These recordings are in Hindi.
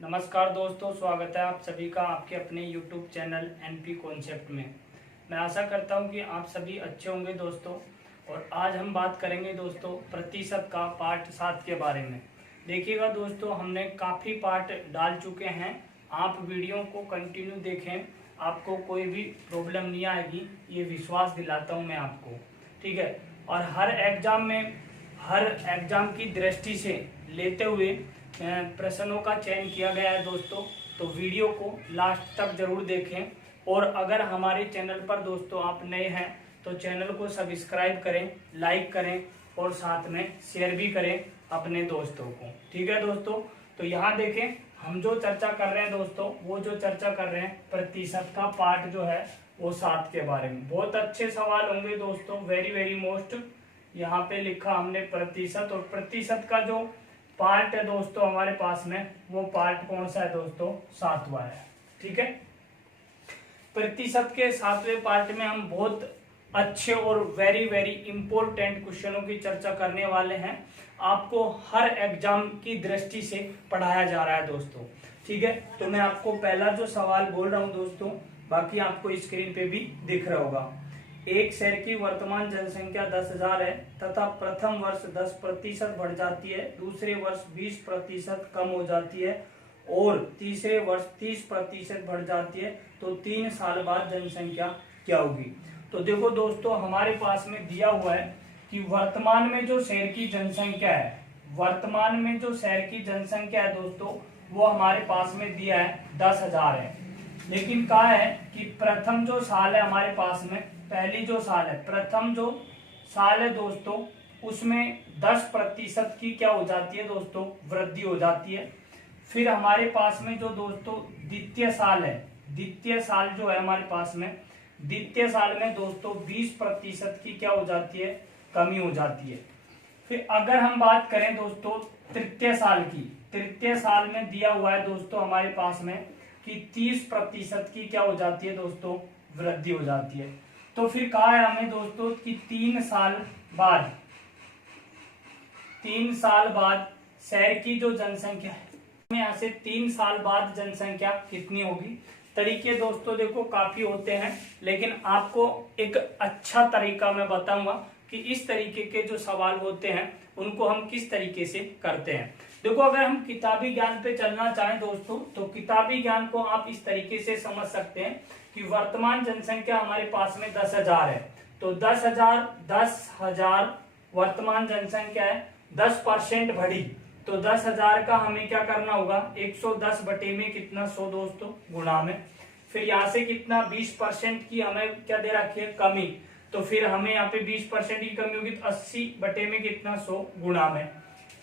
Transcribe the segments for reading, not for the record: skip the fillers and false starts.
नमस्कार दोस्तों, स्वागत है आप सभी का आपके अपने YouTube चैनल एनपी कॉन्सेप्ट में। मैं आशा करता हूं कि आप सभी अच्छे होंगे दोस्तों। और आज हम बात करेंगे दोस्तों प्रतिशत का पार्ट 7 के बारे में। देखिएगा दोस्तों, हमने काफ़ी पार्ट डाल चुके हैं। आप वीडियो को कंटिन्यू देखें, आपको कोई भी प्रॉब्लम नहीं आएगी, ये विश्वास दिलाता हूँ मैं आपको। ठीक है। और हर एग्जाम की दृष्टि से लेते हुए प्रश्नों का चयन किया गया है दोस्तों। तो वीडियो को लास्ट तक जरूर देखें। और अगर हमारे चैनल पर दोस्तों आप नए हैं तो चैनल को सब्सक्राइब करें, लाइक करें और साथ में शेयर भी करें अपने दोस्तों को। ठीक है दोस्तों। तो यहाँ देखें, हम जो चर्चा कर रहे हैं दोस्तों, वो जो चर्चा कर रहे हैं प्रतिशत का पार्ट जो है वो 7 के बारे में। बहुत अच्छे सवाल होंगे दोस्तों, वेरी वेरी मोस्ट। यहाँ पे लिखा हमने प्रतिशत, और प्रतिशत का जो पार्ट है दोस्तों हमारे पास में, वो पार्ट कौन सा है दोस्तों? 7वां है। ठीक है। प्रतिशत के 7वें पार्ट में हम बहुत अच्छे और वेरी वेरी इंपॉर्टेंट क्वेश्चनों की चर्चा करने वाले हैं। आपको हर एग्जाम की दृष्टि से पढ़ाया जा रहा है दोस्तों। ठीक है। तो मैं आपको पहला जो सवाल बोल रहा हूं दोस्तों, बाकी आपको स्क्रीन पे भी दिख रहा होगा। एक शहर की वर्तमान जनसंख्या 10,000 है तथा प्रथम वर्ष 10% बढ़ जाती है, दूसरे वर्ष 20% कम हो जाती है और तीसरे वर्ष 30% बढ़ जाती है, तो 3 साल बाद जनसंख्या क्या होगी? तो देखो दोस्तों, हमारे पास में दिया हुआ है कि वर्तमान में जो शहर की जनसंख्या है, वर्तमान में जो शहर की जनसंख्या है दोस्तों, वो हमारे पास में दिया है 10,000 है। लेकिन कहा है कि प्रथम जो साल है हमारे पास में, पहली जो साल है, प्रथम जो साल है दोस्तों, उसमें 10% की क्या हो जाती है दोस्तों? वृद्धि हो जाती है। फिर हमारे पास में जो दोस्तों द्वितीय साल है, द्वितीय साल जो है हमारे पास में, द्वितीय साल में दोस्तों 20% की क्या हो जाती है? कमी हो जाती है। फिर अगर हम बात करें दोस्तों तृतीय साल की, तृतीय साल में दिया हुआ है दोस्तों हमारे पास में कि 30% की क्या हो जाती है दोस्तों? वृद्धि हो जाती है। तो फिर कहा है हमें दोस्तों कि 3 साल बाद शहर की जो जनसंख्या है, यहाँ से 3 साल बाद जनसंख्या कितनी होगी? तरीके दोस्तों देखो काफी होते हैं, लेकिन आपको एक अच्छा तरीका मैं बताऊंगा कि इस तरीके के जो सवाल होते हैं उनको हम किस तरीके से करते हैं। देखो, अगर हम किताबी ज्ञान पे चलना चाहें दोस्तों, तो किताबी ज्ञान को आप इस तरीके से समझ सकते हैं कि वर्तमान जनसंख्या हमारे पास में 10,000 है। तो 10,000 वर्तमान जनसंख्या है, 10% बढ़ी, तो 10,000 का हमें क्या करना होगा? 110 बटे में कितना? 100 दोस्तों, गुणा में। फिर यहाँ से कितना? 20% की हमें क्या दे रखी है? कमी। तो फिर हमें यहाँ पे 20% की कमी होगी, तो 80 बटे में कितना? 100 गुणा में।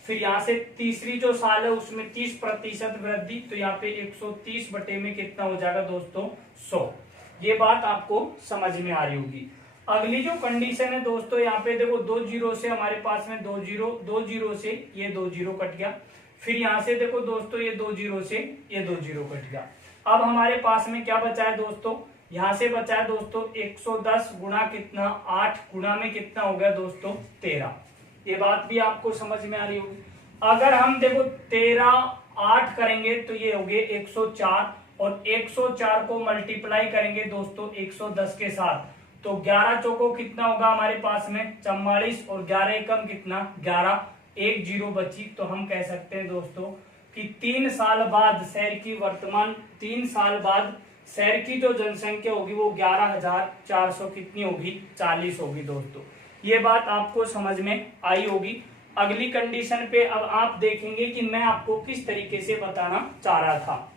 फिर यहाँ से तीसरी जो साल है उसमें 30% वृद्धि, तो यहाँ पे 130 बटे में कितना हो जाएगा दोस्तों? 100। ये बात आपको समझ में आ रही होगी। अगली जो कंडीशन है दोस्तों, यहाँ पे देखो 2 जीरो से हमारे पास में 2 जीरो से ये 2 जीरो कट गया। फिर यहाँ से देखो दोस्तों ये 2 जीरो से ये 2 जीरो कट गया। अब हमारे पास में क्या बचा है दोस्तों? यहाँ से बचा है दोस्तों 110 गुणा कितना? 8 गुणा में कितना हो गया दोस्तों? 13। ये बात भी आपको समझ में आ रही होगी। अगर हम देखो 13 8 करेंगे तो ये हो गए 104, और 104 को मल्टीप्लाई करेंगे दोस्तों 110 के साथ, तो 11 चौको कितना होगा हमारे पास में? 44, और 11 एकम कितना? 11, 1 जीरो बची। तो हम कह सकते हैं दोस्तों कि 3 साल बाद शहर की जो जनसंख्या होगी वो 11,400 कितनी होगी? 40 होगी दोस्तों। ये बात आपको समझ में आई होगी। अगली कंडीशन पे अब आप देखेंगे कि मैं आपको किस तरीके से बताना चाह रहा था।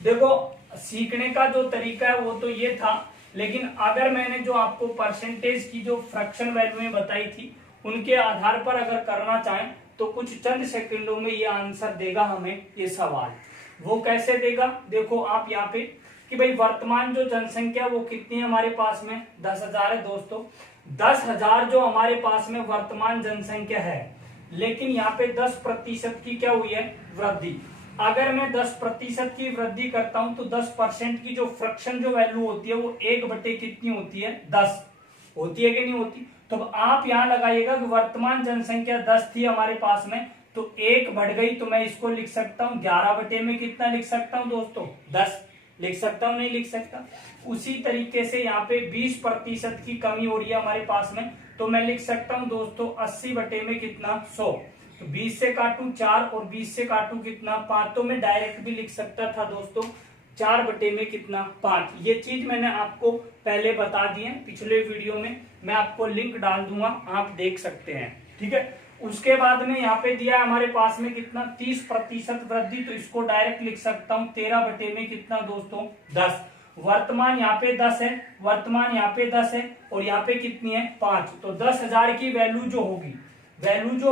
देखो, सीखने का जो तरीका है वो तो ये था, लेकिन अगर मैंने जो आपको परसेंटेज की जो फ्रैक्शन वैल्यू में बताई थी, उनके आधार पर अगर करना चाहें तो कुछ चंद सेकंडों में ये आंसर देगा हमें ये सवाल। वो कैसे देगा? देखो आप यहाँ पे कि भाई वर्तमान जो जनसंख्या वो कितनी है हमारे पास में? 10,000 है दोस्तों। 10,000 जो हमारे पास में वर्तमान जनसंख्या है, लेकिन यहाँ पे 10% की क्या हुई है? वृद्धि। अगर मैं 10% की वृद्धि करता हूं तो 10% की जो फ्रैक्शन जो वैल्यू होती है वो 1 बटे कितनी होती है? 10 होती है कि नहीं होती? तो आप यहां लगाइएगा कि वर्तमान जनसंख्या 10 थी हमारे पास में, तो 1 बढ़ गई तो मैं इसको लिख सकता हूं 11 बटे में कितना लिख सकता हूं दोस्तों 10 लिख सकता हूं, नहीं लिख सकता। उसी तरीके से यहाँ पे 20% की कमी हो रही है हमारे पास में, तो मैं लिख सकता हूं दोस्तों 80 बटे में कितना 100। तो 20 से काटूं 4 और 20 से काटूं कितना 5, तो मैं डायरेक्ट भी लिख सकता था दोस्तों 4 बटे में कितना 5। ये चीज मैंने आपको पहले बता दी है पिछले वीडियो में, मैं आपको लिंक डाल दूंगा, आप देख सकते हैं, ठीक है। उसके बाद में यहाँ पे दिया है हमारे पास में कितना 30% वृद्धि, तो इसको डायरेक्ट लिख सकता हूँ 13 बटे में कितना दोस्तों 10। वर्तमान यहाँ पे 10 है, वर्तमान यहाँ पे 10 है और यहाँ पे कितनी है 5, तो 10,000 की वैल्यू जो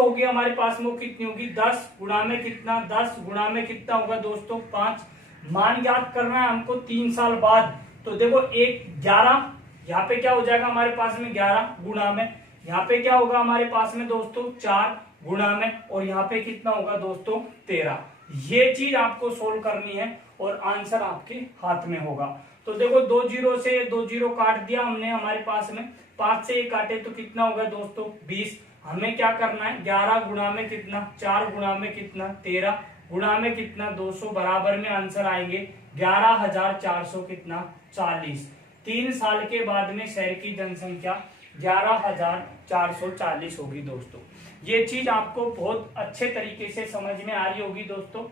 होगी हमारे पास में वो कितनी होगी 10 गुणा में कितना 10 गुणा में कितना होगा दोस्तों 5। मान ज्ञात करना है हमको 3 साल बाद, तो देखो 11 यहाँ पे क्या हो जाएगा हमारे पास में 11 गुणा में, यहाँ पे क्या होगा हमारे पास में दोस्तों 4 गुणा में, और यहाँ पे कितना होगा दोस्तों 13। ये चीज आपको सोल्व करनी है और आंसर आपके हाथ में होगा। तो देखो 2 0 से 2 0 काट दिया हमने हमारे पास में, 5 से 1 काटे तो कितना होगा दोस्तों 20। हमें क्या करना है 11 गुणा में कितना 4 गुणा में कितना 13 गुणा में कितना 200, बराबर में आंसर आएंगे 11,400 कितना 40। 3 साल के बाद में शहर की जनसंख्या 11,440 होगी दोस्तों। ये चीज आपको बहुत अच्छे तरीके से समझ में आ रही होगी दोस्तों।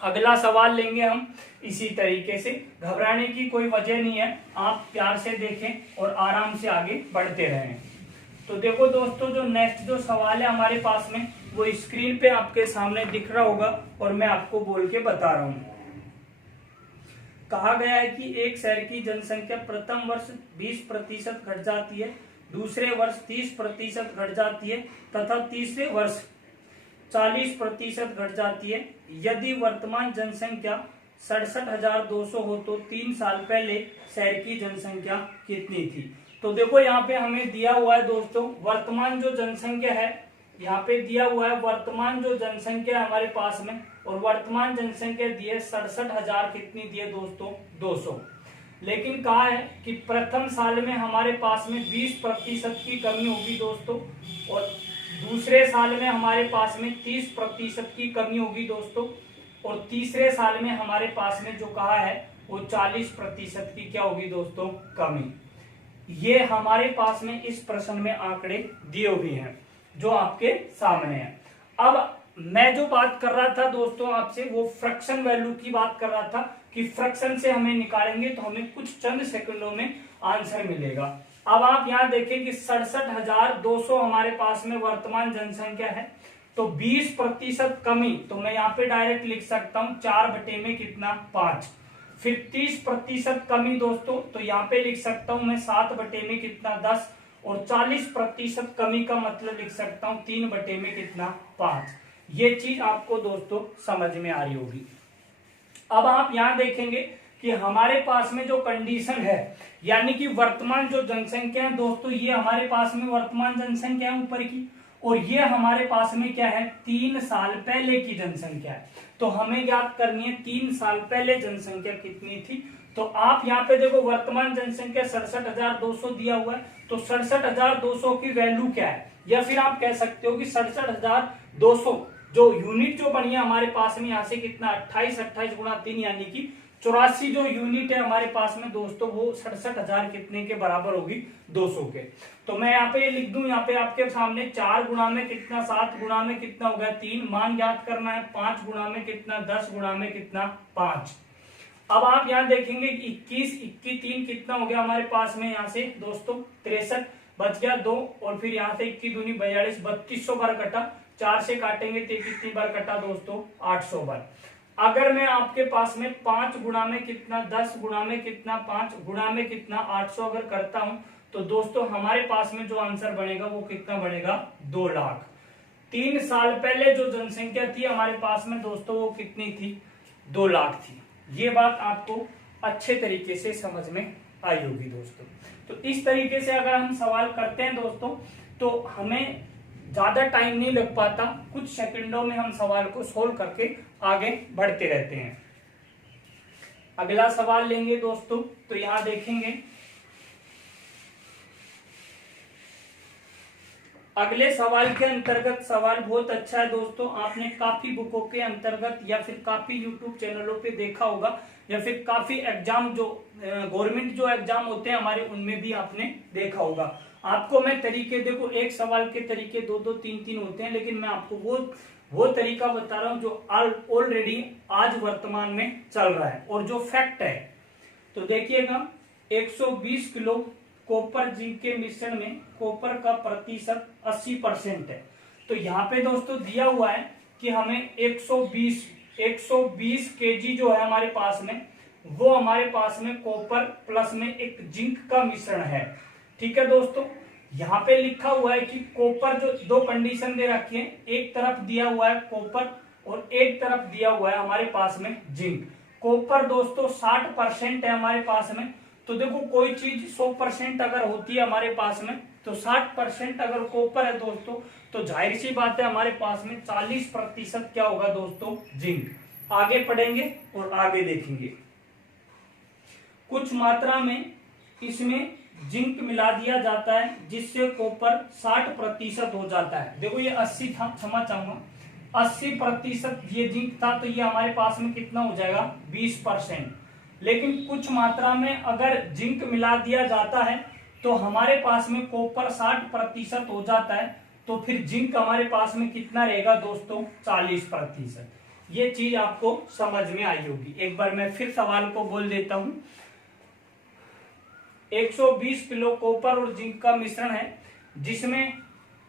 अगला सवाल लेंगे हम इसी तरीके से, घबराने की कोई वजह नहीं है, आप प्यार से देखें और आराम से आगे बढ़ते रहें। तो देखो दोस्तों जो नेक्स्ट जो सवाल है हमारे पास में वो स्क्रीन पे आपके सामने दिख रहा होगा और मैं आपको बोल के बता रहा हूं। कहा गया है कि एक शहर की जनसंख्या प्रथम वर्ष 20% घट जाती है, दूसरे वर्ष 30% घट जाती है तथा तीसरे वर्ष 40% घट जाती है। यदि वर्तमान जनसंख्या 67,200 हो तो 3 साल पहले शहर की जनसंख्या कितनी थी। तो देखो यहाँ पे हमें दिया हुआ है दोस्तों वर्तमान जो जनसंख्या है, यहाँ पे दिया हुआ है वर्तमान जो जनसंख्या हमारे पास में, और वर्तमान जनसंख्या दी है 67,000 कितनी दी है दोस्तों 200। लेकिन कहा है कि प्रथम साल में हमारे पास में 20% की कमी होगी दोस्तों, और दूसरे साल में हमारे पास में 30% की कमी होगी दोस्तों, और तीसरे साल में हमारे पास में जो कहा है वो 40% की क्या होगी दोस्तों कमी। ये हमारे पास में इस प्रश्न में आंकड़े दिए हुए हैं जो आपके सामने है। अब मैं जो बात कर रहा था दोस्तों आपसे वो फ्रैक्शन वैल्यू की बात कर रहा था कि फ्रैक्शन से हमें निकालेंगे तो हमें कुछ चंद सेकंडों में आंसर मिलेगा। अब आप यहाँ देखें कि 67,200 हमारे पास में वर्तमान जनसंख्या है, तो 20% कमी, तो मैं यहाँ पे डायरेक्ट लिख सकता हूँ 4 बटे में कितना 5। फिर 30% कमी दोस्तों, तो यहाँ पे लिख सकता हूं मैं 7 बटे में कितना 10, और 40% कमी का मतलब लिख सकता हूं 3 बटे में कितना 5। ये चीज आपको दोस्तों समझ में आ रही होगी। अब आप यहां देखेंगे कि हमारे पास में जो कंडीशन है, यानी कि वर्तमान जो जनसंख्या है दोस्तों, ये हमारे पास में वर्तमान जनसंख्या है ऊपर की, और ये हमारे पास में क्या है 3 साल पहले की जनसंख्या है। तो हमें ज्ञात करनी है 3 साल पहले जनसंख्या कितनी थी। तो आप यहाँ पे देखो वर्तमान जनसंख्या 67,200 दिया हुआ है, तो 67,200 की वैल्यू क्या है, या फिर आप कह सकते हो कि 67,200 जो यूनिट जो बनी है हमारे पास में यहाँ से कितना 28 गुणा 3 यानी कि 84 जो यूनिट है हमारे पास में दोस्तों, वो 67,000 कितने के बराबर होगी 200 के। तो मैं यहाँ पे लिख दूं, यहाँ पे आपके सामने 4 गुणा में कितना 7 गुणा में कितना होगा 3, मान ज्ञात करना है 5 गुणा में कितना 10 गुणा में कितना 5। अब आप यहाँ देखेंगे 21 3 कितना हो गया हमारे पास में यहाँ से दोस्तों 63, बच गया 2, और फिर यहाँ से 21 दूनी 42, 3200 बार कटा, 4 से काटेंगे तो कितनी बार कटा दोस्तों 800 बार। अगर मैं आपके पास में 5 गुणा में कितना 10 गुणा में कितना 5 गुणा में कितना 800 अगर करता हूं तो दोस्तों हमारे पास में जो आंसर बनेगा वो कितना बनेगा 2 लाख। 3 साल पहले जो जनसंख्या थी हमारे पास में दोस्तों वो कितनी थी 2 लाख थी। ये बात आपको अच्छे तरीके से समझ में आई होगी दोस्तों। तो इस तरीके से अगर हम सवाल करते हैं दोस्तों तो हमें ज्यादा टाइम नहीं लग पाता, कुछ सेकंडों में हम सवाल को सोल्व करके आगे बढ़ते रहते हैं। अगला सवाल लेंगे दोस्तों, तो यहां देखेंगे अगले सवाल के अंतर्गत, सवाल बहुत अच्छा है दोस्तों, आपने काफी बुकों के अंतर्गत या फिर काफी यूट्यूब चैनलों पे देखा होगा, या फिर काफी एग्जाम जो गवर्नमेंट जो एग्जाम होते हैं हमारे, उनमें भी आपने देखा होगा। आपको मैं तरीके, देखो एक सवाल के तरीके दो दो तीन तीन होते हैं, लेकिन मैं आपको वो तरीका बता रहा हूं जो ऑलरेडी आज वर्तमान में चल रहा है और जो फैक्ट है। तो देखिएगा, 120 किलो कॉपर जिंक के मिश्रण में कॉपर का प्रतिशत 80% है। तो यहाँ पे दोस्तों दिया हुआ है कि हमें 120 केजी जो है हमारे पास में, वो हमारे पास में कॉपर प्लस में एक जिंक का मिश्रण है। ठीक है दोस्तों, यहाँ पे लिखा हुआ है कि कॉपर, जो दो कंडीशन दे रखी है, एक तरफ दिया हुआ है कॉपर और एक तरफ दिया हुआ है हमारे पास में जिंक। कॉपर दोस्तों 60% है हमारे पास में। तो देखो कोई चीज 100% अगर होती है हमारे पास में, तो 60% अगर कॉपर है दोस्तों, तो जाहिर सी बात है हमारे पास में 40% क्या होगा दोस्तों, जिंक। आगे पढ़ेंगे और आगे देखेंगे। कुछ मात्रा में इसमें जिंक मिला दिया जाता है जिससे कॉपर 60% हो जाता है। देखो ये 80 था, क्षमा चाहूंगा, 80% ये जिंक था, तो ये हमारे पास में कितना हो जाएगा, 20%। लेकिन कुछ मात्रा में अगर जिंक मिला दिया जाता है तो हमारे पास में कॉपर 60% हो जाता है, तो फिर जिंक हमारे पास में कितना रहेगा दोस्तों, 40%। ये चीज आपको समझ में आई होगी। एक बार मैं फिर सवाल को बोल देता हूं। 120 किलो कॉपर और जिंक का मिश्रण है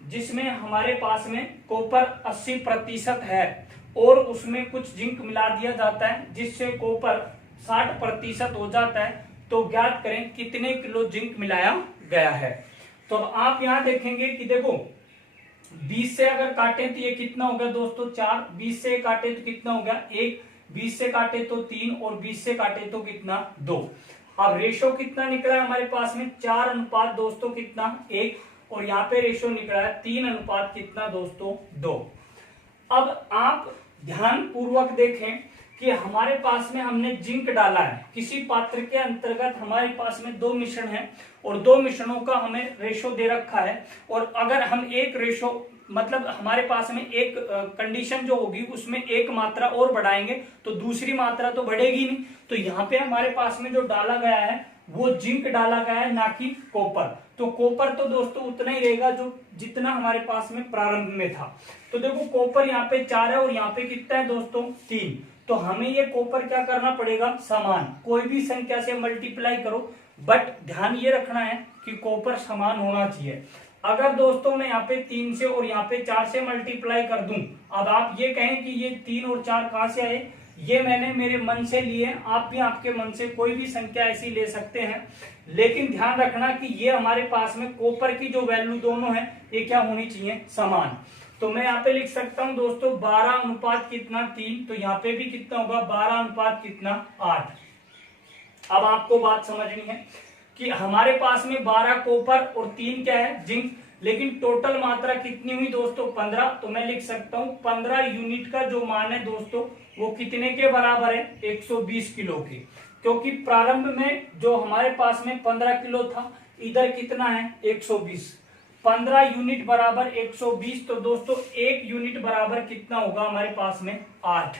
जिसमें हमारे पास में कॉपर 80% है और उसमें कुछ जिंक मिला दिया जाता है जिससे कॉपर 60% हो जाता है। तो ज्ञात करें कितने किलो जिंक मिलाया गया है। तो आप यहां देखेंगे कि देखो 20 से अगर काटे तो ये कितना हो गया दोस्तों, 4। 20 से काटे तो कितना हो गया, 1। 20 से काटे तो 3 और 20 से काटे तो कितना, 2। अब रेशो कितना निकला है हमारे पास में, 4 अनुपात दोस्तों कितना, 1। और यहाँ पे रेशो निकला है 3 अनुपात कितना दोस्तों, 2। अब आप ध्यान पूर्वक देखें कि हमारे पास में हमने जिंक डाला है किसी पात्र के अंतर्गत, हमारे पास में 2 मिश्रण है और 2 मिश्रणों का हमें रेशो दे रखा है। और अगर हम एक रेशो, मतलब हमारे पास में एक कंडीशन जो होगी उसमें एक मात्रा और बढ़ाएंगे तो दूसरी मात्रा तो बढ़ेगी नहीं। तो यहाँ पे हमारे पास में जो डाला गया है वो जिंक डाला गया है, ना कि कॉपर। तो कॉपर तो दोस्तों उतना ही रहेगा जो जितना हमारे पास में प्रारंभ में था। तो देखो कॉपर यहाँ पे 4 है और यहाँ पे कितना है दोस्तों, 3। तो हमें ये कॉपर क्या करना पड़ेगा, समान, कोई भी संख्या से मल्टीप्लाई करो, बट ध्यान ये रखना है कि कॉपर समान होना चाहिए। अगर दोस्तों मैं यहाँ पे 3 से और यहाँ पे 4 से मल्टीप्लाई कर दूं, अब आप ये कहें कि ये 3 और 4 कहां से आए, ये मैंने मेरे मन से लिए, आप भी आपके मन से कोई भी संख्या ऐसी ले सकते हैं। लेकिन ध्यान रखना कि ये हमारे पास में कॉपर की जो वैल्यू दोनों है ये क्या होनी चाहिए, समान। तो मैं यहाँ पे लिख सकता हूं दोस्तों 12 अनुपात कितना, 3। तो यहाँ पे भी कितना होगा, 12 अनुपात कितना, 8। अब आपको बात समझनी है कि हमारे पास में 12 कॉपर और 3 क्या है, जिंक। लेकिन टोटल मात्रा कितनी हुई दोस्तों, 15। तो मैं लिख सकता हूं 15 यूनिट का जो मान है दोस्तों वो कितने के बराबर है, 120 किलो के। क्योंकि प्रारंभ में जो हमारे पास में 15 किलो था, इधर कितना है, 120। 15 यूनिट बराबर 120। तो दोस्तों 1 यूनिट बराबर कितना होगा हमारे पास में, 8।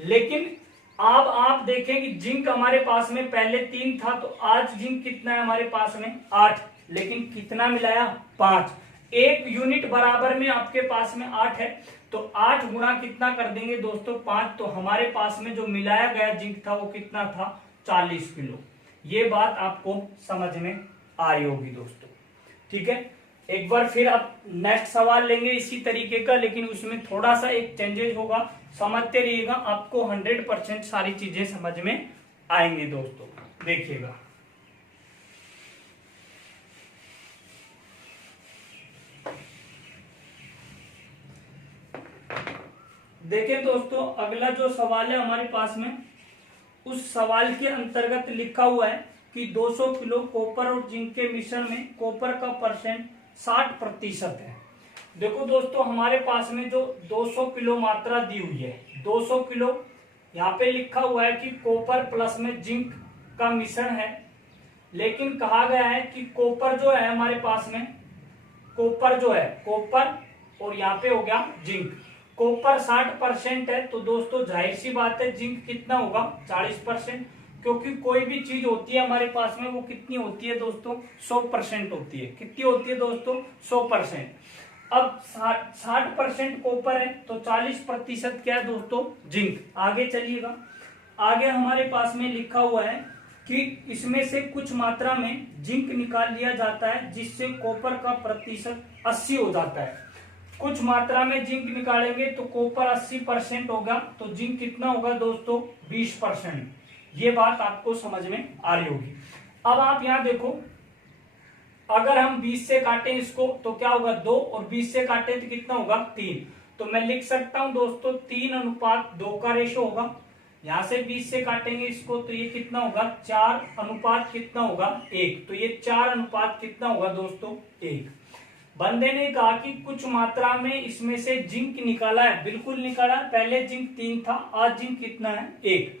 लेकिन अब आप देखें कि जिंक हमारे पास में पहले 3 था, तो आज जिंक कितना है हमारे पास में, 8। लेकिन कितना मिलाया, 5। 1 यूनिट बराबर में आपके पास में 8 है, तो 8 गुणा कितना कर देंगे दोस्तों, 5। तो हमारे पास में जो मिलाया गया जिंक था वो कितना था, 40 किलो। ये बात आपको समझ में आ रही होगी दोस्तों। ठीक है, एक बार फिर अब नेक्स्ट सवाल लेंगे इसी तरीके का, लेकिन उसमें थोड़ा सा एक चेंजेस होगा, समझते रहिएगा, आपको 100% सारी चीजें समझ में आएंगी दोस्तों। देखिएगा, देखें दोस्तों, अगला जो सवाल है हमारे पास में, उस सवाल के अंतर्गत लिखा हुआ है कि 200 किलो कॉपर और जिंक के मिश्रण में कॉपर का परसेंट 60% है। देखो दोस्तों हमारे पास में जो 200 किलो मात्रा दी हुई है, 200 किलो यहाँ पे लिखा हुआ है कि कॉपर प्लस में जिंक का मिश्रण है। लेकिन कहा गया है कि कॉपर जो है हमारे पास में कॉपर जो है, कॉपर और यहाँ पे हो गया जिंक। कॉपर 60% है तो दोस्तों जाहिर सी बात है जिंक कितना होगा 40%, क्योंकि कोई भी चीज होती है हमारे पास में वो कितनी होती है दोस्तों 100% होती है। कितनी होती है दोस्तों 100%। अब 60% कॉपर है तो 40% क्या है दोस्तों जिंक। आगे चलिएगा, आगे हमारे पास में लिखा हुआ है कि इसमें से कुछ मात्रा में जिंक निकाल लिया जाता है जिससे कॉपर का प्रतिशत 80 हो जाता है। कुछ मात्रा में जिंक निकालेंगे तो कॉपर 80% होगा तो जिंक कितना होगा दोस्तों 20%। ये बात आपको समझ में आ रही होगी। अब आप यहां देखो, अगर हम 20 से काटें इसको तो क्या होगा 2, और 20 से काटें तो कितना होगा 3। तो मैं लिख सकता हूं दोस्तों 3:2 का रेशो होगा। यहां से 20 से काटेंगे इसको तो ये कितना होगा 4 कितना होगा 1। तो ये 4 कितना होगा दोस्तों 1। बंदे ने कहा कि कुछ मात्रा में इसमें से जिंक निकाला है, बिल्कुल निकाला। पहले जिंक 3 था, आज जिंक कितना है 1।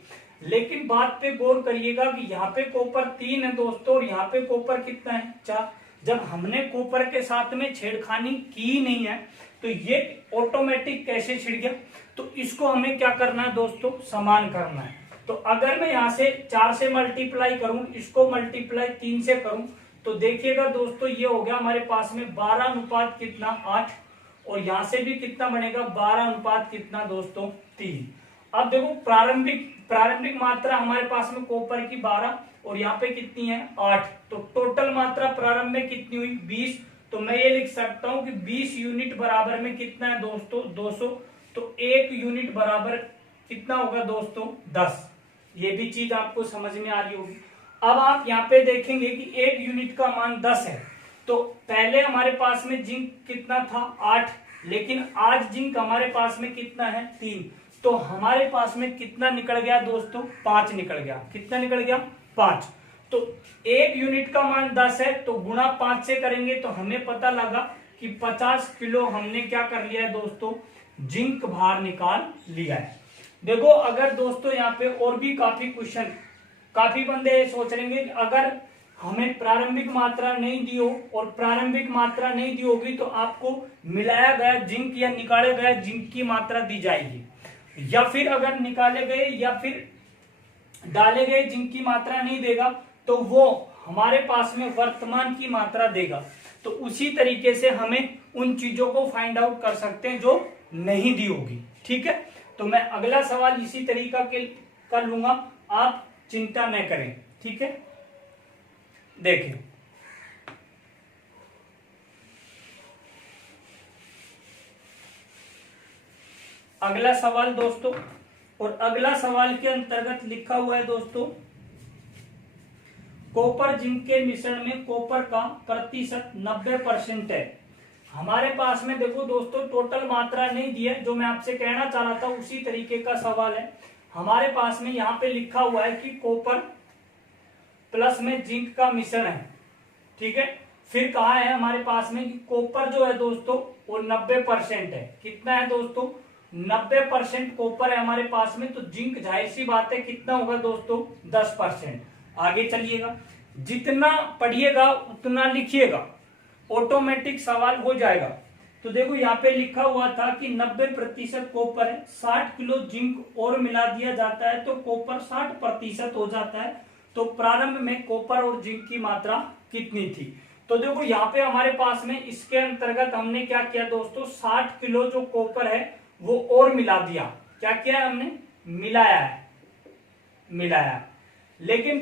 लेकिन बात पे गौर करिएगा कि यहाँ पे कॉपर 3 है दोस्तों और यहाँ पे कॉपर कितना है 4। जब हमने कॉपर के साथ में छेड़खानी की नहीं है तो ये ऑटोमेटिक कैसे छिड़ गया। तो इसको हमें क्या करना है दोस्तों समान करना है। तो अगर मैं यहाँ से 4 से मल्टीप्लाई करूं, इसको मल्टीप्लाई 3 से करूं तो देखिएगा दोस्तों ये हो गया हमारे पास में 12 कितना 8, और यहां से भी कितना बनेगा 12 कितना दोस्तों 3। अब देखो प्रारंभिक मात्रा हमारे पास में कॉपर की 12 और यहाँ पे कितनी है 8, तो टोटल मात्रा प्रारंभ में कितनी हुई 20। तो मैं ये लिख सकता हूं कि 20 यूनिट बराबर में कितना है दोस्तों 200। तो 1 यूनिट बराबर कितना होगा दोस्तों 10। ये भी चीज आपको समझ में आ रही होगी। अब आप यहाँ पे देखेंगे कि 1 यूनिट का मान 10 है। तो पहले हमारे पास में जिंक कितना था 8, लेकिन आज जिंक हमारे पास में कितना है 3। तो हमारे पास में कितना निकल गया दोस्तों 5 निकल गया। कितना निकल गया 5। तो 1 यूनिट का मान 10 है तो गुणा 5 से करेंगे तो हमें पता लगा कि 50 किलो हमने क्या कर लिया है दोस्तों जिंक बाहर निकाल लिया है। देखो अगर दोस्तों यहाँ पे और भी काफी क्वेश्चन, काफी बंदे सोच लेंगे अगर हमें प्रारंभिक मात्रा नहीं दी हो और प्रारंभिक मात्रा नहीं दी होगी तो आपको मिलाया गया जिंक या निकाले गए जिंक की मात्रा दी जाएगी, या फिर अगर निकाले गए या फिर डाले गए जिंक की मात्रा नहीं देगा तो वो हमारे पास में वर्तमान की मात्रा देगा। तो उसी तरीके से हमें उन चीजों को फाइंड आउट कर सकते हैं जो नहीं दी होगी। ठीक है, तो मैं अगला सवाल इसी तरीका के कर लूंगा, आप चिंता न करें। ठीक है, देखिए अगला सवाल दोस्तों, और अगला सवाल के अंतर्गत लिखा हुआ है दोस्तों कॉपर जिंक के मिश्रण में कॉपर का प्रतिशत 90% है। हमारे पास में देखो दोस्तों टोटल मात्रा नहीं दी है, जो मैं आपसे कहना चाह रहा था उसी तरीके का सवाल है। हमारे पास में यहाँ पे लिखा हुआ है कि कॉपर प्लस में जिंक का मिश्रण है। ठीक है, फिर कहा है हमारे पास में कि कॉपर जो है दोस्तों वो 90% है। कितना है दोस्तों 90% कॉपर है हमारे पास में, तो जिंक जाहिर सी बात है कितना होगा दोस्तों 10%। आगे चलिएगा, जितना पढ़िएगा उतना लिखिएगा, ऑटोमेटिक सवाल हो जाएगा। तो देखो यहाँ पे लिखा हुआ था कि 90% कॉपर है, 60 किलो जिंक और मिला दिया जाता है तो कॉपर 60% हो जाता है। तो प्रारंभ में कॉपर और जिंक की मात्रा कितनी थी। तो देखो यहाँ पे हमारे पास में इसके अंतर्गत हमने क्या किया दोस्तों 60 किलो जो कॉपर है वो और मिला दिया। क्या किया है हमने मिलाया। लेकिन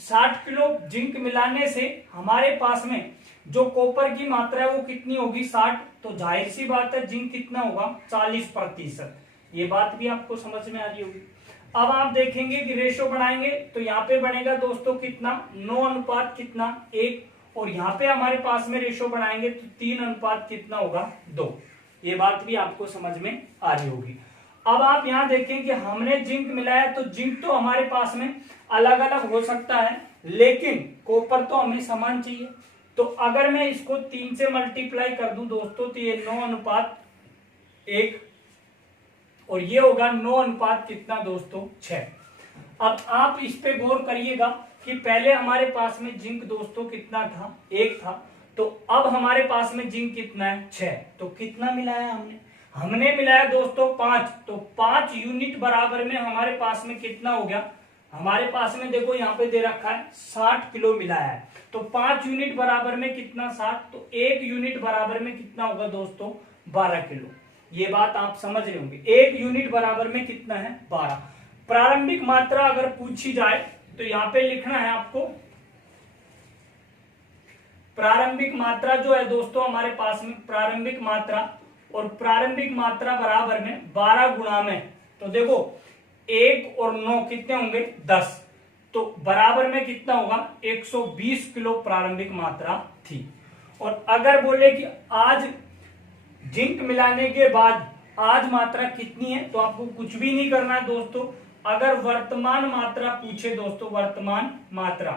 60 किलो जिंक मिलाने से हमारे पास में जो कॉपर की मात्रा है वो कितनी होगी 60, तो जाहिर सी बात है जिंक कितना होगा 40%। ये बात भी आपको समझ में आ रही होगी। अब आप देखेंगे कि रेशो बनाएंगे तो यहाँ पे बनेगा दोस्तों कितना 9 कितना 1, और यहाँ पे हमारे पास में रेशो बनाएंगे तो 3 कितना होगा 2। ये बात भी आपको समझ में आ रही होगी। अब आप यहाँ देखें कि हमने जिंक मिलाया तो जिंक तो हमारे पास में अलग अलग हो सकता है लेकिन कॉपर तो हमें समान चाहिए। तो अगर मैं इसको 3 से मल्टीप्लाई कर दूं दोस्तों तो ये 9:1 और ये होगा 9 कितना दोस्तों 6। अब आप इस पे गौर करिएगा कि पहले हमारे पास में जिंक दोस्तों कितना था 1 था, तो अब हमारे पास में जिंक कितना है 6। तो कितना मिलाया हमने मिलाया दोस्तों 5। तो 5 यूनिट बराबर में हमारे पास में कितना हो गया, हमारे पास में देखो यहाँ पे दे रखा है 60 किलो मिलाया है। तो 5 यूनिट बराबर में कितना 60, तो 1 यूनिट बराबर में कितना होगा दोस्तों 12 किलो। ये बात आप समझ रहे होंगे, 1 यूनिट बराबर में कितना है 12। प्रारंभिक मात्रा अगर पूछी जाए तो यहाँ पे लिखना है आपको, प्रारंभिक मात्रा जो है दोस्तों हमारे पास में प्रारंभिक मात्रा, और प्रारंभिक मात्रा बराबर में 12 गुणा में, तो देखो 1 और 9 कितने होंगे 10, तो बराबर में कितना होगा 120 किलो प्रारंभिक मात्रा थी। और अगर बोले कि आज जिंक मिलाने के बाद आज मात्रा कितनी है, तो आपको कुछ भी नहीं करना है दोस्तों। अगर वर्तमान मात्रा पूछे दोस्तों, वर्तमान मात्रा,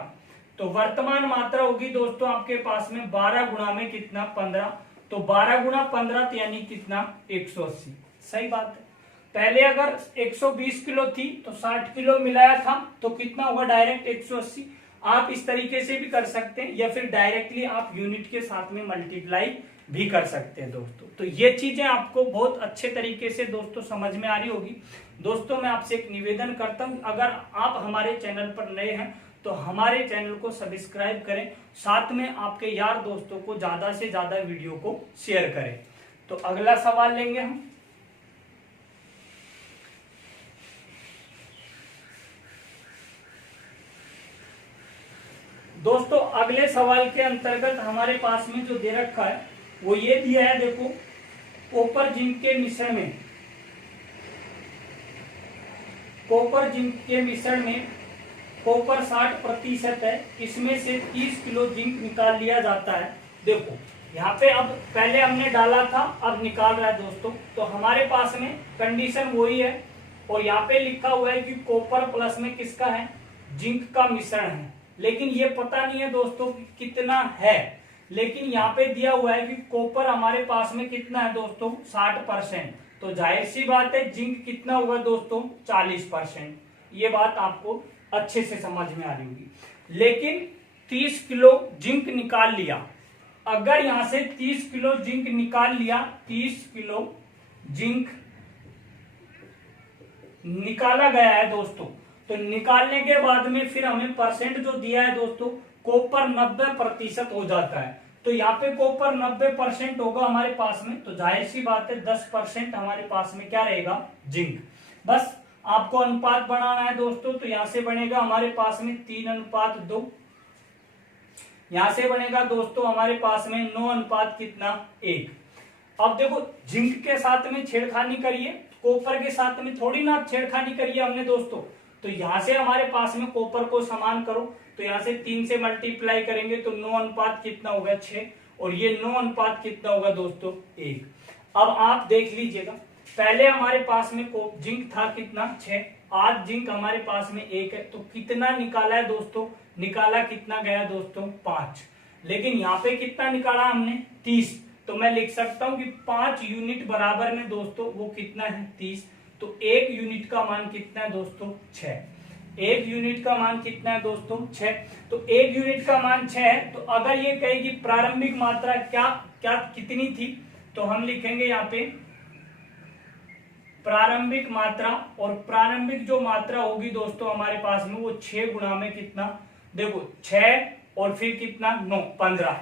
तो वर्तमान मात्रा होगी दोस्तों आपके पास में 12 गुणा में कितना 15, तो 12 गुणा 15 यानी कितना 180। सही बात है। पहले अगर 120 किलो थी तो 60 किलो मिलाया था तो कितना होगा डायरेक्ट 180। आप इस तरीके से भी कर सकते हैं, या फिर डायरेक्टली आप यूनिट के साथ में मल्टीप्लाई भी कर सकते हैं दोस्तों। तो ये चीजें आपको बहुत अच्छे तरीके से दोस्तों समझ में आ रही होगी। दोस्तों मैं आपसे एक निवेदन करता हूं, अगर आप हमारे चैनल पर नए हैं तो हमारे चैनल को सब्सक्राइब करें, साथ में आपके यार दोस्तों को ज्यादा से ज्यादा वीडियो को शेयर करें। तो अगला सवाल लेंगे हम। दोस्तों अगले सवाल के अंतर्गत हमारे पास में जो दे रखा है वो ये दिया है, देखो कॉपर जिंक के मिश्रण में, कॉपर जिंक के मिश्रण में कॉपर 60% है, इसमें से 30 किलो जिंक निकाल लिया जाता है। देखो यहाँ पे अब पहले हमने डाला था, अब निकाल रहा है दोस्तों। तो हमारे पास में कंडीशन वही है, और यहाँ पे लिखा हुआ है कि कॉपर प्लस में किसका है जिंक का मिश्रण है, लेकिन ये पता नहीं है दोस्तों कितना है। लेकिन यहाँ पे दिया हुआ है कि कॉपर हमारे पास में कितना है दोस्तों 60%, तो जाहिर सी बात है जिंक कितना होगा दोस्तों 40%। ये बात आपको अच्छे से समझ में आ रही होगी। लेकिन 30 किलो जिंक निकाल लिया, अगर यहां से 30 किलो जिंक निकाल लिया, 30 किलो जिंक निकाला गया है दोस्तों, तो निकालने के बाद में फिर हमें परसेंट जो दिया है दोस्तों कॉपर 90% हो जाता है। तो यहाँ पे कॉपर 90% होगा हमारे पास में, तो जाहिर सी बात है 10% हमारे पास में क्या रहेगा जिंक। बस आपको अनुपात बनाना है दोस्तों, तो यहां से बनेगा हमारे पास में 3:2, यहां से बनेगा दोस्तों हमारे पास में 9:1। अब देखो जिंक के साथ में छेड़खानी करिए, कॉपर के साथ में थोड़ी ना छेड़खानी करिए हमने दोस्तों। तो यहां से हमारे पास में कॉपर को समान करो, तो यहां से 3 से मल्टीप्लाई करेंगे तो 9 कितना होगा 6, और ये 9 कितना होगा दोस्तों 1। अब आप देख लीजिएगा, पहले हमारे पास में जिंक था कितना 6, आज जिंक हमारे पास में 1 है, तो कितना निकाला है दोस्तों, निकाला कितना गया दोस्तों 5। लेकिन यहाँ पे कितना निकाला हमने 30, तो मैं लिख सकता हूं कि 5 यूनिट बराबर में दोस्तों वो कितना है 30। तो 1 यूनिट का मान कितना है दोस्तों 6। 1 यूनिट का मान कितना है दोस्तों 6। तो 1 यूनिट का मान 6 है। तो अगर ये कहेगी प्रारंभिक मात्रा क्या क्या कितनी थी, तो हम लिखेंगे यहाँ पे प्रारंभिक मात्रा, और प्रारंभिक जो मात्रा होगी दोस्तों हमारे पास में वो 6 गुणा में कितना, देखो 6 और फिर कितना 9 15,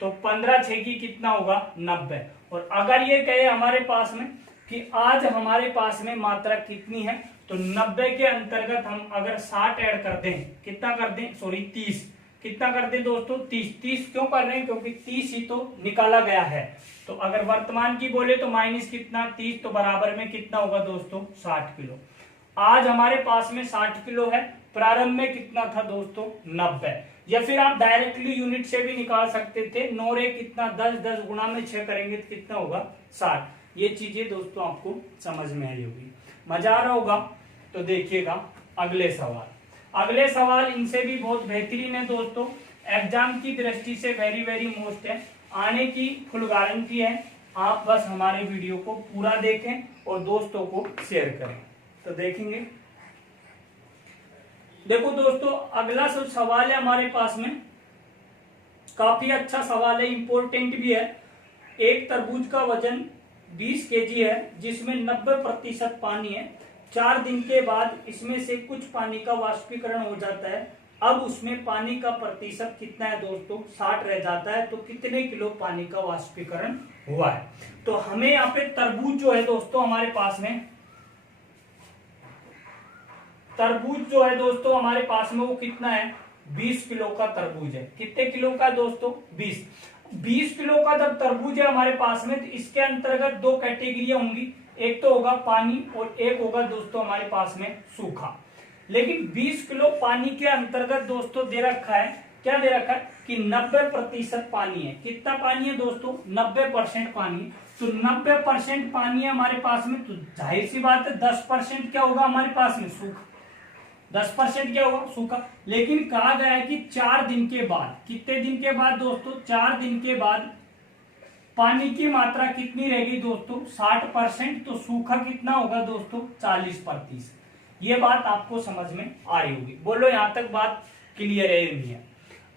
तो 15 6 की कितना होगा 90। और अगर ये कहे हमारे पास में कि आज हमारे पास में मात्रा कितनी है, तो 90 के अंतर्गत हम अगर 60 ऐड कर दें, कितना कर दें सॉरी 30, कितना कर दें दोस्तों 30 क्यों कर रहे हैं, क्योंकि 30 ही तो निकाला गया है। तो अगर वर्तमान की बोले तो माइनस कितना 30, तो बराबर में कितना होगा दोस्तों 60 किलो। आज हमारे पास में 60 किलो है, प्रारंभ में कितना था दोस्तों 90, या फिर आप डायरेक्टली यूनिट से भी निकाल सकते थे। 9 रे कितना 10, 10 गुणा में 6 करेंगे तो कितना होगा 60। ये चीजें दोस्तों आपको समझ में आई होगी, मजा आ रहा होगा। तो देखिएगा अगले सवाल, अगले सवाल इनसे भी बहुत बेहतरीन है दोस्तों, एग्जाम की दृष्टि से वेरी वेरी मोस्ट है, आने की फुल गारंटी है। आप बस हमारे वीडियो को पूरा देखें और दोस्तों को शेयर करें। तो देखेंगे, देखो दोस्तों अगला सवाल है हमारे पास में, काफी अच्छा सवाल है, इंपॉर्टेंट भी है। एक तरबूज का वजन 20 केजी है जिसमें 90% पानी है। 4 दिन के बाद इसमें से कुछ पानी का वाष्पीकरण हो जाता है। अब उसमें पानी का प्रतिशत कितना है दोस्तों? 60 रह जाता है। तो कितने किलो पानी का वाष्पीकरण हुआ है? तो हमें यहाँ पे तरबूज जो है दोस्तों हमारे पास में, तरबूज जो है दोस्तों हमारे पास में वो कितना है? 20 किलो का तरबूज है। कितने किलो का दोस्तों? 20 किलो का जब तरबूज है हमारे पास में, तो इसके अंतर्गत दो कैटेगरियां होंगी, एक तो होगा पानी और एक होगा दोस्तों हमारे पास में सूखा। लेकिन 20 किलो पानी के अंतर्गत दोस्तों दे रखा है, क्या दे रखा है कि 90% पानी है। कितना पानी है दोस्तों? 90% पानी है। तो 90% पानी है हमारे पास में, तो जाहिर सी बात है 10% क्या होगा हमारे पास में? सूखा। 10% क्या होगा? सूखा। लेकिन कहा गया है कि 4 दिन के बाद, कितने दिन के बाद दोस्तों? 4 दिन के बाद पानी की मात्रा कितनी रहेगी दोस्तों? 60%। तो सूखा कितना होगा दोस्तों? 40%। ये बात आपको समझ में आ रही होगी। बोलो यहां तक बात क्लियर है नहीं है?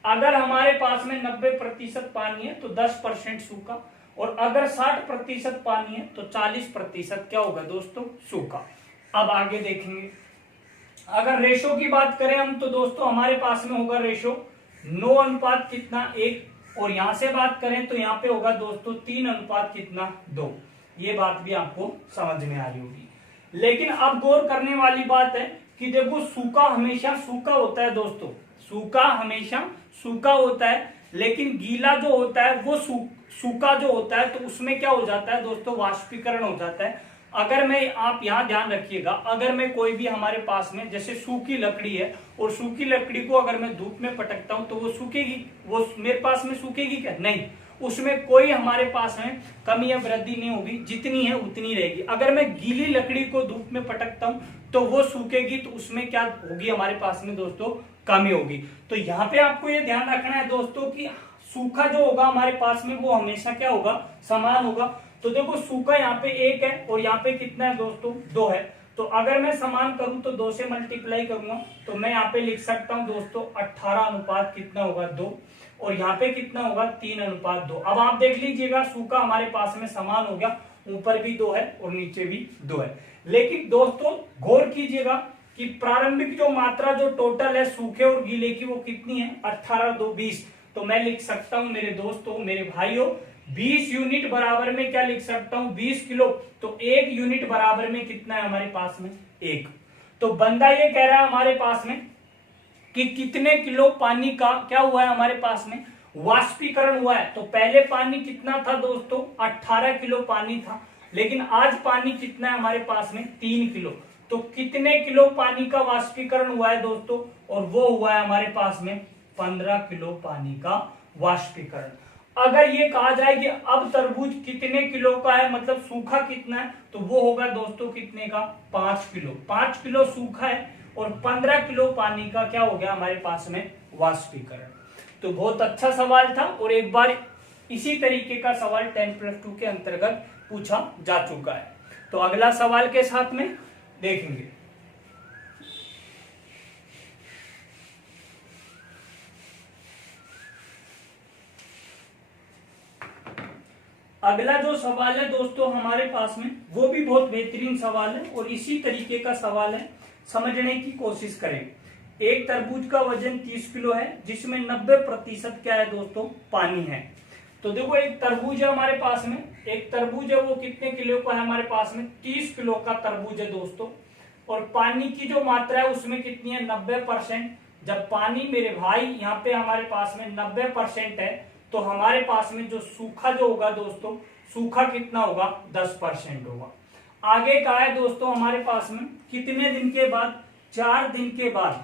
अगर हमारे पास में 90% पानी है तो 10% सूखा, और अगर 60% पानी है तो 40% क्या होगा दोस्तों? सूखा। अब आगे देखेंगे, अगर रेशो की बात करें हम तो दोस्तों हमारे पास में होगा रेशो 9 अनुपात कितना? 1। और यहां से बात करें तो यहाँ पे होगा दोस्तों 3 अनुपात कितना? 2। ये बात भी आपको समझ में आ रही होगी। लेकिन अब गौर करने वाली बात है कि देखो सूखा हमेशा सूखा होता है दोस्तों, सूखा हमेशा सूखा होता है, लेकिन गीला जो होता है वो सूखा जो होता है तो उसमें क्या हो जाता है दोस्तों? वाष्पीकरण हो जाता है। अगर मैं, आप यहाँ ध्यान रखिएगा, अगर मैं कोई भी हमारे पास में जैसे सूखी लकड़ी है और सूखी लकड़ी को अगर मैं धूप में पटकता हूं तो वो सूखेगी, वो मेरे पास में सूखेगी क्या? नहीं, उसमें कोई हमारे पास में कमी या वृद्धि नहीं होगी, जितनी है उतनी रहेगी। अगर मैं गीली लकड़ी को धूप में पटकता हूं तो वो सूखेगी, तो उसमें क्या होगी हमारे पास में दोस्तों? कमी होगी। तो यहाँ पे आपको ये ध्यान रखना है दोस्तों कि सूखा जो होगा हमारे पास में वो हमेशा क्या होगा? समान होगा। तो देखो सूखा यहाँ पे 1 है और यहाँ पे कितना है दोस्तों? 2 है। तो अगर मैं समान करूं तो 2 से मल्टीप्लाई करूंगा तो मैं यहाँ पे लिख सकता हूं दोस्तों 18 अनुपात कितना होगा? 2। और यहाँ पे कितना होगा? 3 अनुपात 2। अब आप देख लीजिएगा सूखा हमारे पास में समान हो गया, ऊपर भी 2 है और नीचे भी 2 है। लेकिन दोस्तों गौर कीजिएगा कि प्रारंभिक जो मात्रा जो टोटल है सूखे और गीले की वो कितनी है? 18 2 20। तो मैं लिख सकता हूं मेरे दोस्तों, मेरे भाइयों, 20 यूनिट बराबर में क्या लिख सकता हूं? 20 किलो। तो 1 यूनिट बराबर में कितना है हमारे पास में? 1। तो बंदा ये कह रहा है हमारे पास में कि कितने किलो पानी का क्या हुआ है हमारे पास में? वाष्पीकरण हुआ है। तो पहले पानी कितना था दोस्तों? 18 किलो पानी था, लेकिन आज पानी कितना है हमारे पास में? 3 किलो। तो कितने किलो पानी का वाष्पीकरण हुआ है दोस्तों? और वो हुआ है हमारे पास में 15 किलो पानी का वाष्पीकरण। अगर ये कहा जाए कि अब तरबूज कितने किलो का है, मतलब सूखा कितना है, तो वो होगा दोस्तों कितने का? 5 किलो। 5 किलो सूखा है और 15 किलो पानी का क्या हो गया हमारे पास में? वाष्पीकरण। तो बहुत अच्छा सवाल था और एक बार इसी तरीके का सवाल 10+2 के अंतर्गत पूछा जा चुका है। तो अगला सवाल के साथ में देखेंगे। अगला जो सवाल है दोस्तों हमारे पास में वो भी बहुत बेहतरीन सवाल है और इसी तरीके का सवाल है, समझने की कोशिश करें। एक तरबूज का वजन 30 किलो है जिसमें 90% क्या है दोस्तों? पानी है। तो देखो एक तरबूज है हमारे पास में, एक तरबूज है वो कितने किलो का है हमारे पास में? 30 किलो का तरबूज है दोस्तों। और पानी की जो मात्रा है उसमें कितनी है? 90%। जब पानी मेरे भाई यहाँ पे हमारे पास में 90% है तो हमारे पास में जो सूखा जो होगा दोस्तों, सूखा कितना होगा? 10% होगा। आगे का है दोस्तों हमारे पास में कितने दिन के बाद? 4 दिन के बाद।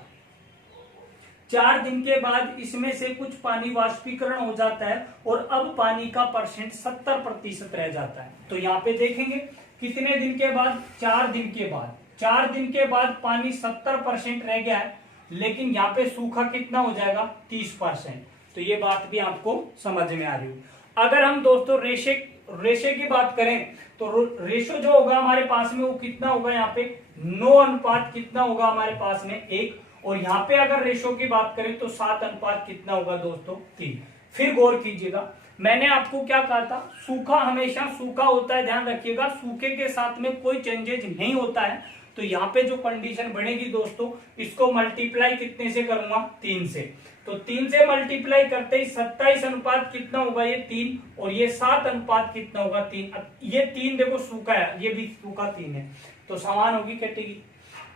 4 दिन के बाद इसमें से कुछ पानी वाष्पीकरण हो जाता है और अब पानी का परसेंट 70% रह जाता है। तो यहाँ पे देखेंगे कितने दिन के बाद? 4 दिन के बाद। 4 दिन के बाद पानी 70% रह गया है, लेकिन यहाँ पे सूखा कितना हो जाएगा? 30%। तो ये बात भी आपको समझ में आ रही है। अगर हम दोस्तों रेशे की बात करें तो रेशो जो होगा हमारे पास में वो कितना होगा? यहाँ पे 9 अनुपात कितना होगा हमारे पास में? 1। और यहाँ पे अगर रेशो की बात करें तो 7 अनुपात कितना होगा दोस्तों? 3। फिर गौर कीजिएगा, मैंने आपको क्या कहा था, सूखा हमेशा सूखा होता है, ध्यान रखिएगा, सूखे के साथ में कोई चेंजेज नहीं होता है। तो यहाँ पे जो कंडीशन बनेगी दोस्तों, इसको मल्टीप्लाई कितने से करूंगा, 3 से। तो 3 से मल्टीप्लाई करते ही 27 अनुपात कितना होगा, ये 3, और ये 7 अनुपात कितना होगा, 3। अब ये 3 देखो सूखा है, ये भी सूखा 3 है, तो समान होगी कैटेगरी।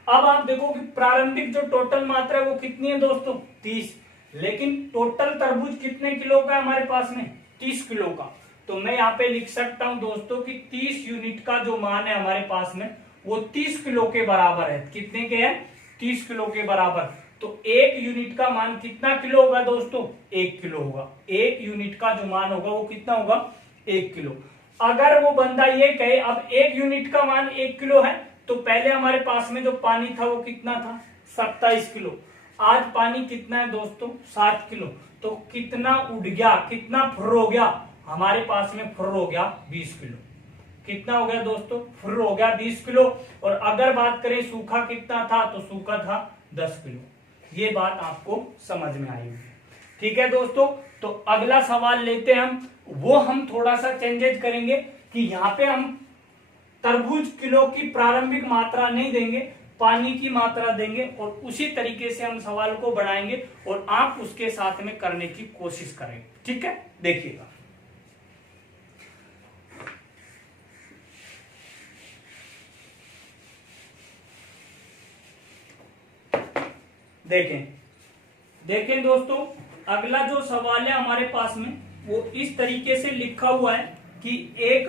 अब आप देखो कि प्रारंभिक जो टोटल मात्रा है वो कितनी है दोस्तों, 30, लेकिन टोटल तरबूज कितने किलो का है हमारे पास में, 30 किलो का। तो मैं यहाँ पे लिख सकता हूं दोस्तों कि 30 यूनिट का जो मान है हमारे पास में वो 30 किलो के बराबर है। कितने के है, 30 किलो के बराबर। तो 1 यूनिट का मान कितना किलो होगा दोस्तों, 1 किलो होगा। 1 यूनिट का जो मान होगा वो कितना होगा, 1 किलो। अगर वो बंदा ये कहे अब 1 यूनिट का मान 1 किलो है, तो पहले हमारे पास में जो पानी था वो कितना था, 27 किलो। आज पानी कितना है दोस्तों, 60 किलो। तो कितना उड़ गया, कितना फुर्र हो गया हमारे पास में, फुर्र हो गया 20 किलो। कितना हो गया दोस्तों, फुर्र हो गया 20 किलो। और अगर बात करें सूखा कितना था, तो सूखा था 10 किलो। ये बात आपको समझ में आई होगी, ठीक है दोस्तों। तो अगला सवाल लेते हैं वो हम थोड़ा सा चेंजेज करेंगे कि यहाँ पे हम तरबूज किलो की प्रारंभिक मात्रा नहीं देंगे, पानी की मात्रा देंगे, और उसी तरीके से हम सवाल को बढ़ाएंगे और आप उसके साथ में करने की कोशिश करेंगे, ठीक है। देखिएगा, देखें दोस्तों, अगला जो सवाल है हमारे पास में वो इस तरीके से लिखा हुआ है कि एक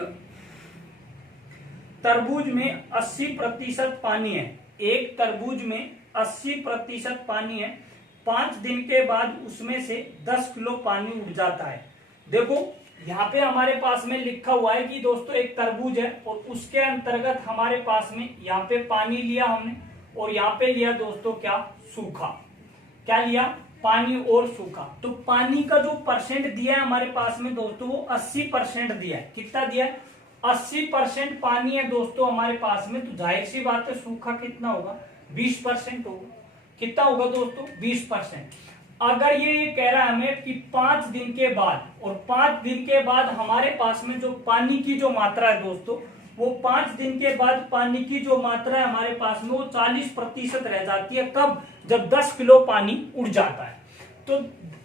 तरबूज में 80% पानी है, एक तरबूज में 80% पानी है, 5 दिन के बाद उसमें से 10 किलो पानी उड़ जाता है। देखो यहाँ पे हमारे पास में लिखा हुआ है कि दोस्तों एक तरबूज है और उसके अंतर्गत हमारे पास में यहाँ पे पानी लिया हमने, और यहाँ पे लिया दोस्तों क्या, सूखा। क्या लिया, पानी और सूखा। तो पानी का जो परसेंट दिया है हमारे पास में दोस्तों वो 80% दिया है। कितना दिया है, 80% पानी है दोस्तों हमारे पास में। तो जाहिर सी बात है सूखा कितना होगा, 20% होगा। कितना होगा दोस्तों, 20%। अगर ये कह रहा है हमें कि 5 दिन के बाद, और 5 दिन के बाद हमारे पास में जो पानी की जो मात्रा है दोस्तों, वो 5 दिन के बाद पानी की जो मात्रा है हमारे पास में वो 40% रह जाती है। कब, जब 10 किलो पानी उड़ जाता है। तो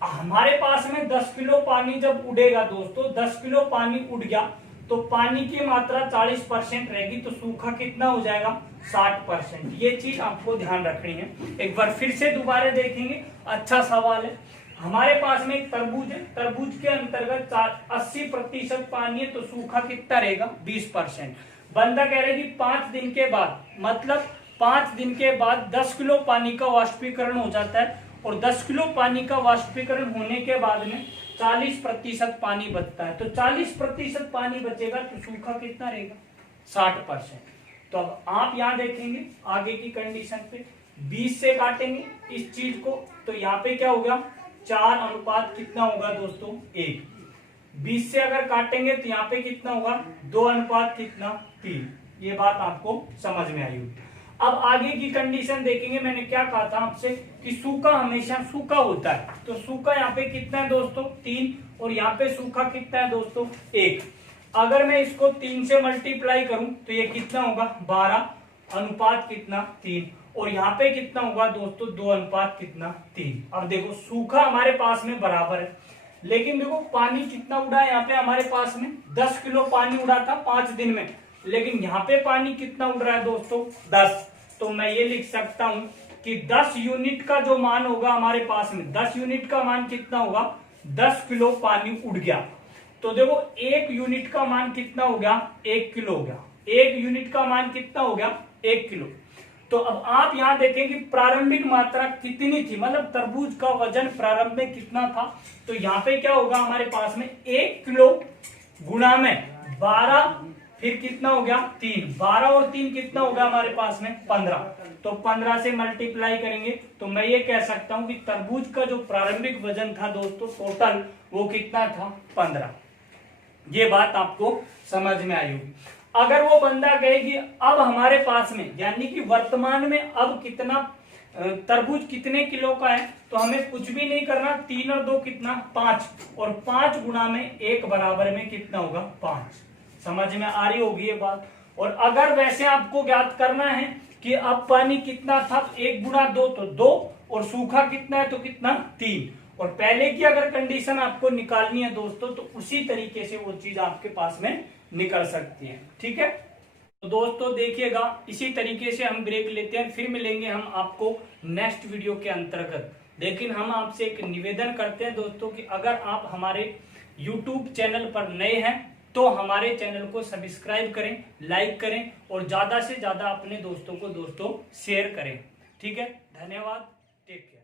हमारे पास में 10 किलो पानी जब उड़ेगा दोस्तों, 10 किलो पानी उड़ गया तो पानी की मात्रा 40% रहेगी, तो सूखा कितना हो जाएगा, 60%। ये चीज आपको ध्यान रखनी है। एक बार फिर से दोबारा देखेंगे, अच्छा सवाल है। हमारे पास में एक तरबूज है, तरबूज के अंतर्गत 80% पानी है, तो सूखा कितना रहेगा, 20%। बंदा कह रहे कि 5 दिन के बाद, मतलब 5 दिन के बाद 10 किलो पानी का वाष्पीकरण हो जाता है, और 10 किलो पानी का वाष्पीकरण होने के बाद में 40% पानी बचता है। तो 40% पानी बचेगा तो सूखा कितना रहेगा, 60%। तो अब आप यहाँ देखेंगे आगे की कंडीशन पे 20 से काटेंगे इस चीज को, तो यहाँ पे क्या होगा, 4 अनुपात कितना होगा दोस्तों, 1। 20 से अगर काटेंगे तो यहाँ पे कितना होगा, 2 अनुपात कितना, 3। ये बात आपको समझ में आई होगी। अब आगे की कंडीशन देखेंगे। मैंने क्या कहा था आपसे कि सूखा हमेशा सूखा होता है, तो सूखा यहाँ पे कितना है दोस्तों, 3, और यहाँ पे सूखा कितना है दोस्तों, 1। अगर मैं इसको 3 से मल्टीप्लाई करूं तो ये कितना होगा, 12 अनुपात कितना, 3, और यहाँ पे कितना होगा दोस्तों, 2 अनुपात कितना, 3। अब देखो सूखा हमारे पास में बराबर है, लेकिन देखो पानी कितना उड़ा है यहाँ पे हमारे पास में, 10 किलो पानी उड़ा था 5 दिन में, लेकिन यहाँ पे पानी कितना उड़ रहा है दोस्तों, 10। तो मैं ये लिख सकता हूं कि 10 यूनिट का जो मान होगा हमारे पास में, 10 यूनिट का मान कितना होगा, 10 किलो पानी उड़ गया। तो देखो 1 यूनिट का मान कितना हो गया, 1 किलो हो गया। 1 यूनिट का मान कितना हो गया, 1 किलो। तो अब आप यहाँ देखें कि प्रारंभिक मात्रा कितनी थी, मतलब तरबूज का वजन प्रारंभ में कितना था। तो यहाँ पे क्या होगा हमारे पास में, 1 किलो गुणा में 12, फिर कितना हो गया, 3। 12 और 3 कितना होगा हमारे पास में, 15। तो 15 से मल्टीप्लाई करेंगे तो मैं ये कह सकता हूं कि तरबूज का जो प्रारंभिक वजन था दोस्तों टोटल, वो कितना था, 15। ये बात आपको समझ में आई होगी। अगर वो बंदा कहे कि अब हमारे पास में, यानी कि वर्तमान में अब कितना तरबूज कितने किलो का है, तो हमें कुछ भी नहीं करना, 3 और 2 कितना 5, और 5 गुना में 1 बराबर में कितना होगा 5। समझ में आ रही होगी ये बात। और अगर वैसे आपको ज्ञात करना है कि अब पानी कितना था, 1 गुना 2 तो 2, और सूखा कितना है तो कितना 3, और पहले की अगर कंडीशन आपको निकालनी है दोस्तों तो उसी तरीके से वो चीज आपके पास में निकल सकती है। ठीक है, तो दोस्तों देखिएगा, इसी तरीके से हम ब्रेक लेते हैं, फिर मिलेंगे हम आपको नेक्स्ट वीडियो के अंतर्गत। लेकिन हम आपसे एक निवेदन करते हैं दोस्तों कि अगर आप हमारे YouTube चैनल पर नए हैं तो हमारे चैनल को सब्सक्राइब करें, लाइक करें, और ज्यादा से ज्यादा अपने दोस्तों को शेयर करें। ठीक है, धन्यवाद, टेक केयर।